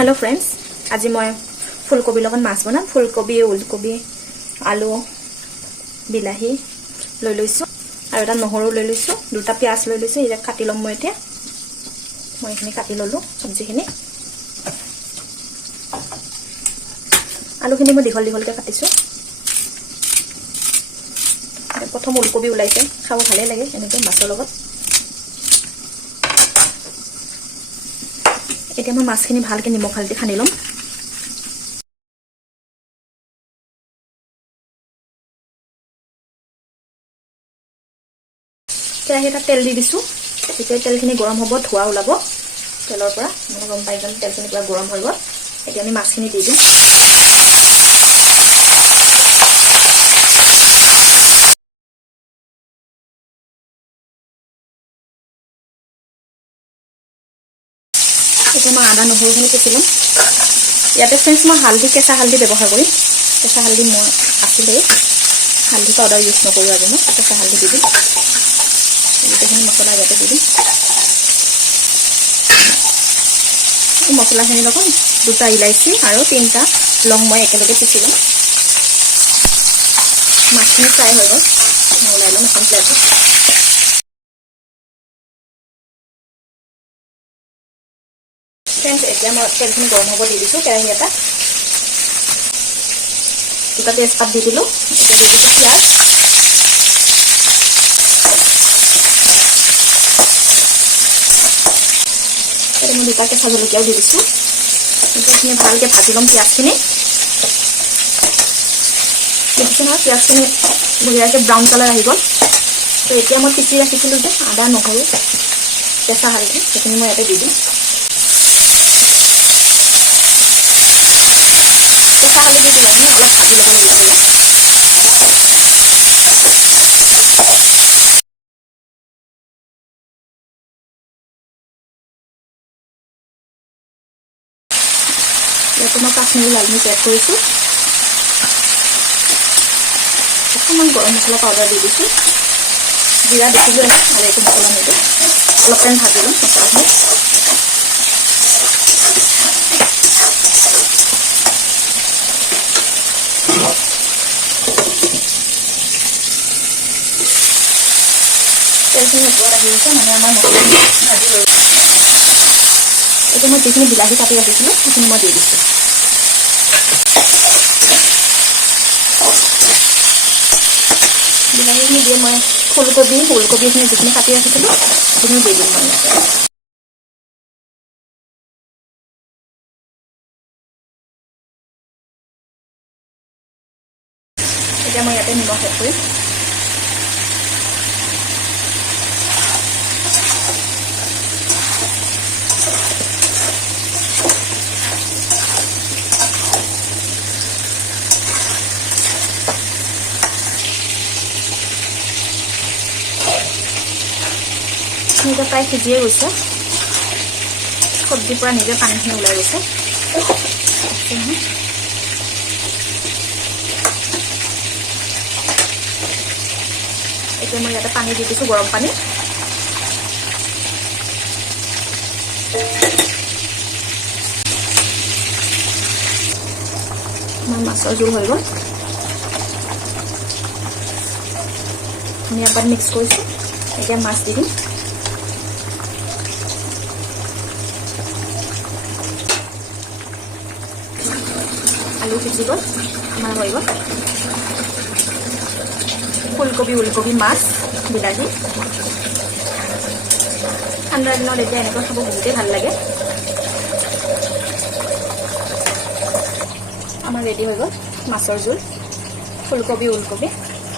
Hello friends, आज मैं फुलकबी लगन माछ बनाम। फुलकबी, ओलकबी, आलू, बिलाही লৈ লৈছো আৰু এটা নহৰু লৈ লৈছো, দুটা পিয়াজ লৈ লৈছো। এটা কাটি লম মই এতিয়া। মই এখিনি কাটি ললো সবজিখিনি। আলুখিনি মই দীঘল দীঘলকে কাটিছো। প্ৰথম ওলকবি ওলাইছে, খাব ভালে লাগে এনেকে মাছৰ লগত। এতিয়া মই মাছখিনি ভালকে নিমখ হালধি সানি লম। কেৰাহী এটা তেল দি দিছো। এতিয়া তেলখিনি গৰম হ'ব, ধোৱা ওলাব তেলৰ পৰা। মানে গম পাই গ'ল তেলখিনি পুৰা গৰম হৈ গ'ল। এতিয়া আমি মাছখিনি দি দিম। এতিয়া মই আদা নহৰুখিনি পিচি ল'ম। ইয়াতে ফ্ৰেণ্ডছ মই হালধি, কেঁচা হালধি ব্যৱহাৰ কৰিম। কেঁচা হালধি মই আছিলেই, হালধি পাউডাৰ ইউজ নকৰোঁ আজি। মই কেঁচা হালধি দি দিম। গোটেইখিনি মছলা ইয়াতে দি দিম। এই মছলাখিনিৰ লগত দুটা ইলাইচি আৰু 3টা লং মই একেলগে পিচি ল'ম। মাছখিনি ফ্ৰাই হৈ গ'ল, মই ওলাই ল'ম এখন প্লেটত। ফ্ৰেণ্ডছ, এতিয়া মই তেলখিনি গৰম হ'ব দি দিছোঁ। কেৰাহী এটা, দুটা তেজপাত দি দিলোঁ। এতিয়া দি দিছোঁ পিঁয়াজ, মই দুটা কেঁচা জলকীয়াও দি দিছোঁ। এইখিনি ভালকৈ ভাজি ল'ম পিঁয়াজখিনি। দেখিছে নহয়, পিঁয়াজখিনি বঢ়িয়াকৈ ব্ৰাউন কালাৰ আহি গ'ল। তো এতিয়া মই পিচি ৰাখিছিলোঁ যে আদা, নহৰু, কেঁচা হালধি, সেইখিনি মই ইয়াতে দি দিম। কেঁচা হালধি দি দিলে অলপ ভাজি ল'ব লাগিব। ইয়াতে মই কাশ্মীৰী লাল মিৰ্চ এড কৰিছোঁ। অকণমান গৰম মছলা পাউডাৰ দি দিছোঁ। জিৰা দিছিলোঁ আৰু একো মছলা নিদিওঁ। অলপ টাইম ভাজি ল'ম মছলাখিনি। তেলখিনি ওপৰত আহি গৈছে, মানে আমাৰ মছলাখিনি ভাজি লৈ এতিয়া মই যিখিনি বিলাহী কাটি ৰাখিছিলোঁ সেইখিনি মই দি দিছোঁ। বিলাহীখিনি দিয়ে মই ফুলকবি, ওলকবিখিনি যিখিনি কাটি ৰাখিছিলোঁ সেইখিনি দি দিম মই। এতিয়া মই ইয়াতে নিমখ এড কৰিম। নিজে প্ৰায় সিজিয়ে গৈছে। চব্জিৰ পৰা নিজে পানীখিনি ওলাই গৈছে। এতিয়া মই ইয়াতে পানী দি দিছোঁ, গৰম পানী। আমাৰ মাছৰ জোল হৈ গ'ল। আমি এবাৰ মিক্স কৰিছোঁ। এতিয়া মাছ দি দিম। আলু সিজি গ'ল, আমাৰ হৈ গ'ল ফুলকবি, ওলকবি, মাছ, বিলাহী। ঠাণ্ডাৰ দিনত এতিয়া এনেকৈ খাব বহুতেই ভাল লাগে। আমাৰ ৰেডি হৈ গ'ল মাছৰ জোল, ফুলকবি, ওলকবি,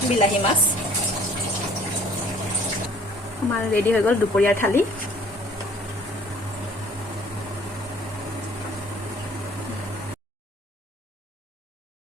বিলাহী, মাছ। আমাৰ ৰেডি হৈ গ'ল দুপৰীয়াৰ থালি।